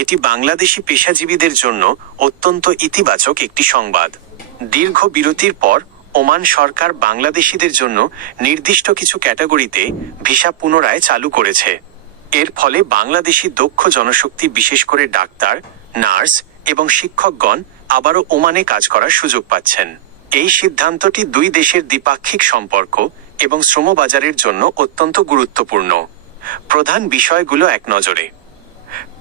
এটি বাংলাদেশি পেশাজীবীদের জন্য অত্যন্ত ইতিবাচক একটি সংবাদ। দীর্ঘ বিরতির পর ওমান সরকার বাংলাদেশিদের জন্য নির্দিষ্ট কিছু ক্যাটাগরিতে ভিসা পুনরায় চালু করেছে। এর ফলে বাংলাদেশি দক্ষ জনশক্তি, বিশেষ করে ডাক্তার, নার্স এবং শিক্ষকগণ আবারও ওমানে কাজ করার সুযোগ পাচ্ছেন। এই সিদ্ধান্তটি দুই দেশের দ্বিপাক্ষিক সম্পর্ক এবং শ্রমবাজারের জন্য অত্যন্ত গুরুত্বপূর্ণ। প্রধান বিষয়গুলো এক নজরে।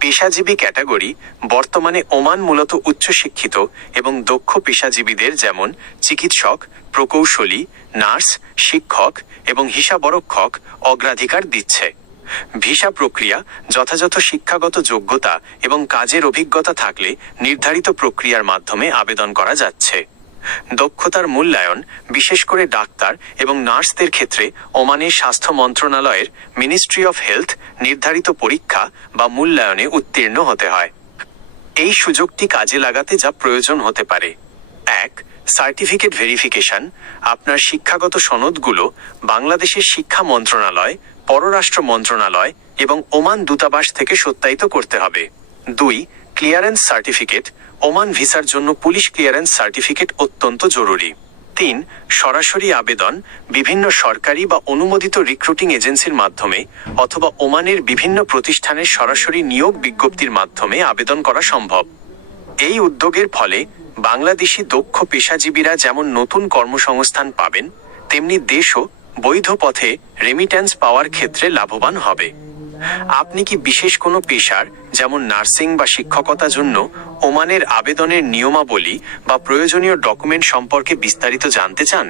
পেশাজীবী ক্যাটাগরি। বর্তমানে ওমান মূলত উচ্চশিক্ষিত এবং দক্ষ পেশাজীবীদের যেমন চিকিৎসক, প্রকৌশলী, নার্স, শিক্ষক এবং হিসাবরক্ষক অগ্রাধিকার দিচ্ছে। ভিসা প্রক্রিয়া। যথাযথ শিক্ষাগত যোগ্যতা এবং কাজের অভিজ্ঞতা থাকলে নির্ধারিত প্রক্রিয়ার মাধ্যমে আবেদন করা যাচ্ছে। দক্ষতার মূল্যায়ন। বিশেষ করে ডাক্তার এবং নার্সদের ক্ষেত্রে ওমানের স্বাস্থ্য মন্ত্রণালয়ের মিনিস্ট্রি অফ হেলথ নির্ধারিত পরীক্ষা বা মূল্যায়নে উত্তীর্ণ হতে হয়। এই সুযোগটি কাজে লাগাতে যা প্রয়োজন হতে পারে: 1. Certificate verification. আপনার শিক্ষাগত সনদগুলো বাংলাদেশের শিক্ষা মন্ত্রণালয়, পররাষ্ট্র মন্ত্রণালয় এবং ওমান দূতাবাস থেকে সত্যায়িত করতে হবে। 2. Clearance certificate. ওমান ভিসার জন্য পুলিশ ক্লিয়ারেন্স সার্টিফিকেট অত্যন্ত জরুরি। 3. সরাসরি আবেদন। বিভিন্ন সরকারি বা অনুমোদিত রিক্রুটিং এজেন্সির মাধ্যমে অথবা ওমানের বিভিন্ন প্রতিষ্ঠানের সরাসরি নিয়োগ বিজ্ঞপ্তির মাধ্যমে আবেদন করা সম্ভব। এই উদ্যোগের ফলে বাংলাদেশি দক্ষ পেশাজীবীরা যেমন নতুন কর্মসংস্থান পাবেন, তেমনি দেশও বৈধ পথে রেমিট্যান্স পাওয়ার ক্ষেত্রে লাভবান হবে। আপনি কি বিশেষ কোনো পেশার যেমন নার্সিং বা শিক্ষকতা জন্য ওমানের আবেদনের নিয়মাবলী বা প্রয়োজনীয় ডকুমেন্ট সম্পর্কে বিস্তারিত জানতে চান?